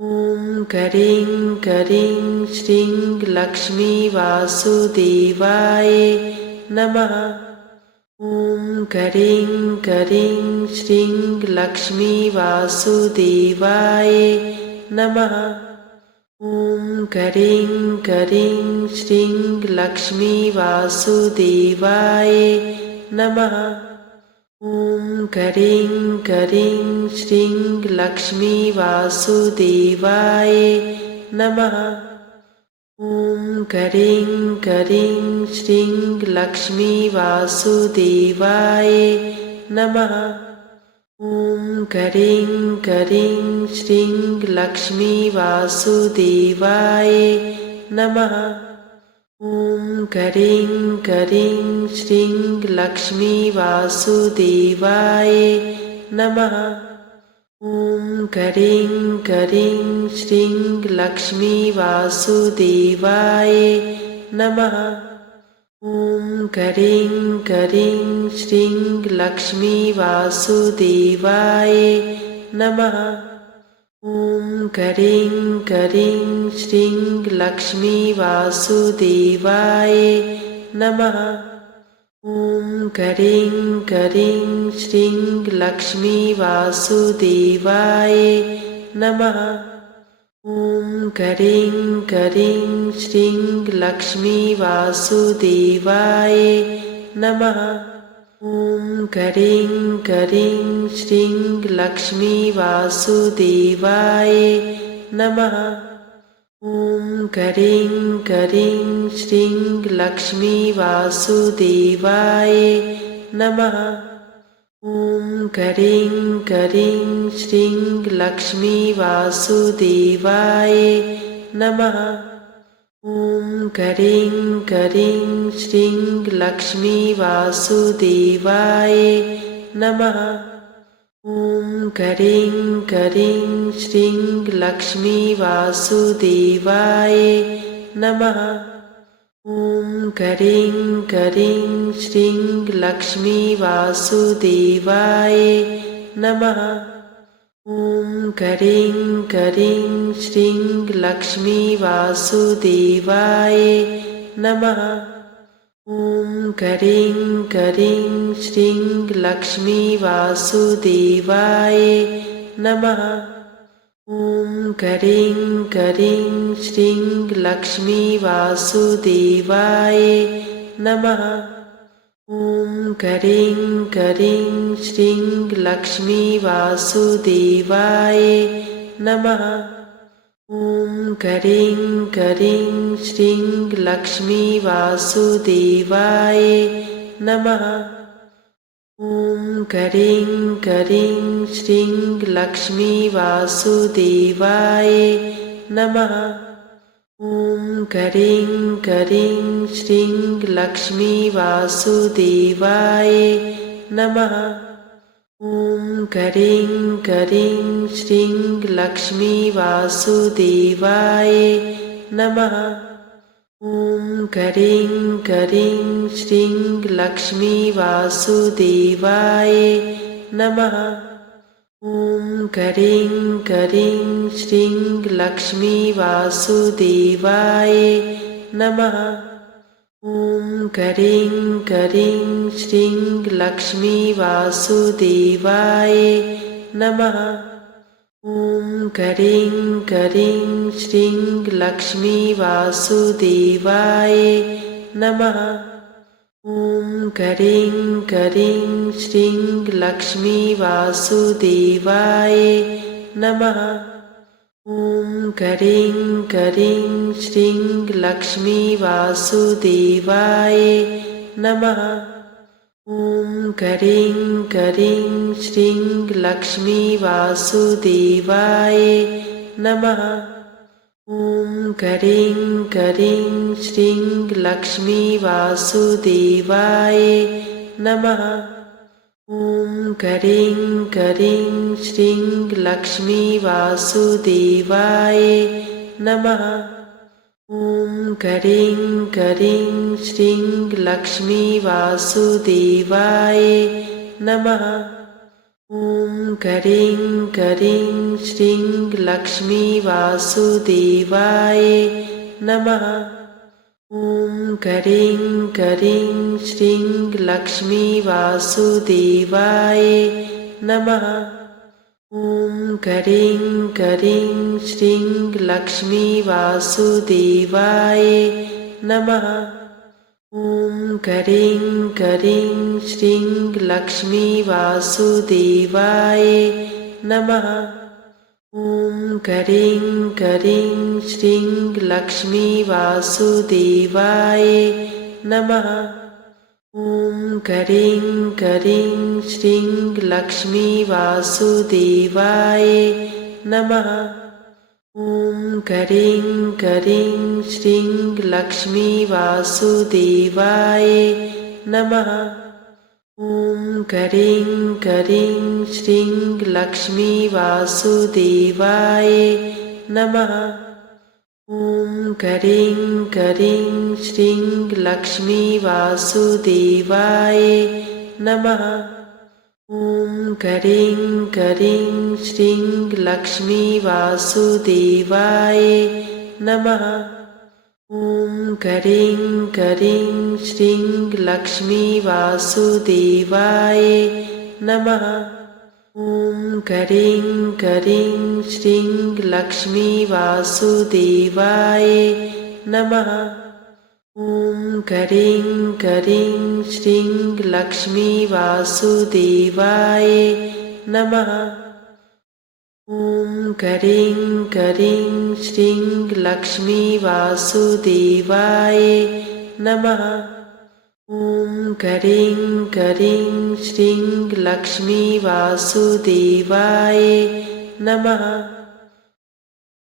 ॐ करीं करीं श्रीं लक्ष्मी वासुदेवाय नमः। ॐ करीं करीं श्रीं लक्ष्मी वासुदेवाय नमः। ॐ करीं करीं श्रीं लक्ष्मी वासुदेवाय नमः। ॐ करीं करीं श्रीं लक्ष्मी वासुदेवाय नमः। ॐ करीं करीं श्रीं लक्ष्मी वासुदेवाय नमः। ॐ करीं करीं श्रीं लक्ष्मी वासुदेवाय नमः। ॐ करीं करीं श्रीं लक्ष्मी वासुदेवाय नमः। ॐ करीं करीं श्रीं लक्ष्मी वासुदेवाय नमः। ॐ करीं करीं श्रीं लक्ष्मी वासुदेवाय नमः। ॐ करीं करीं श्रीं लक्ष्मी वासुदेवाय नमः। ॐ करीं करीं श्रीं लक्ष्मी वासुदेवाय नमः। ॐ करीं करीं श्रीं लक्ष्मी वासुदेवाय नमः। ॐ करीं करीं श्रीं लक्ष्मी वासुदेवाय नमः। ॐ करीं करीं श्रीं लक्ष्मी वासुदेवाय नमः। ॐ करीं करीं श्रीं लक्ष्मी वासुदेवाय नमः। ॐ करीं करीं श्रीं लक्ष्मी वासुदेवाय नमः। ॐ करीं करीं श्रीं लक्ष्मी वासुदेवाय नमः। ॐ करीं करीं श्रीं लक्ष्मी वासुदेवाय नमः। ॐ करीं करीं श्रीं लक्ष्मी वासुदेवाय नमः। ॐ करीं करीं श्रीं लक्ष्मी वासुदेवाय नमः। ॐ करीं करीं श्रीं लक्ष्मी वासुदेवाय नमः। ॐ करीं करीं श्रीं लक्ष्मी वासुदेवाय नमः। ॐ करीं करीं श्रीं लक्ष्मी वासुदेवाय नमः। ॐ करीं करीं श्रीं लक्ष्मी वासुदेवाय नमः। ॐ करीं करीं श्रीं लक्ष्मी वासुदेवाय नमः। ॐ करीं करीं श्रीं लक्ष्मी वासुदेवाय नमः। ॐ करीं करीं श्रीं लक्ष्मी वासुदेवाय नमः। ॐ करीं करीं श्रीं लक्ष्मी वासुदेवाय नमः। ॐ करीं करीं श्रीं लक्ष्मी वासुदेवाय नमः। ॐ करीं करीं श्रीं लक्ष्मी वासुदेवाय नमः। ॐ करीं करीं श्रीं लक्ष्मी वासुदेवाय नमः। ॐ करीं करीं श्रीं लक्ष्मी वासुदेवाय नमः। ॐ करीं करीं श्रीं लक्ष्मी वासुदेवाय नमः। ॐ करीं करीं श्रीं लक्ष्मी वासुदेवाय नमः। ॐ करीं करीं श्रीं लक्ष्मी वासुदेवाय नमः। ॐ करीं करीं श्रीं लक्ष्मी वासुदेवाय नमः। ॐ करीं करीं श्रीं लक्ष्मी वासुदेवाय नमः। ॐ करीं करीं श्रीं लक्ष्मी वासुदेवाय नमः। ॐ करीं करीं श्रीं लक्ष्मी वासुदेवाय नमः। ॐ करीं करीं श्रीं लक्ष्मी वासुदेवाय नमः। ॐ करीं करीं श्रीं लक्ष्मी वासुदेवाय नमः। ॐ करीं करीं श्रीं लक्ष्मी वासुदेवाय नमः। ॐ करीं करीं श्रीं लक्ष्मी वासुदेवाय नमः। ॐ करीं करीं श्रीं लक्ष्मी वासुदेवाय नमः। ॐ करीं करीं श्रीं लक्ष्मी वासुदेवाय नमः। ॐ करीं करीं श्रीं लक्ष्मी वासुदेवाय नमः। ॐ करीं करीं श्रीं लक्ष्मी वासुदेवाय नमः। ॐ करीं करीं श्रीं लक्ष्मी वासुदेवाय नमः। ॐ करीं करीं श्रीं लक्ष्मी वासुदेवाय नमः। ॐ करीं करीं श्रीं लक्ष्मी वासुदेवाय नमः। ॐ करीं करीं श्रीं लक्ष्मी वासुदेवाय नमः।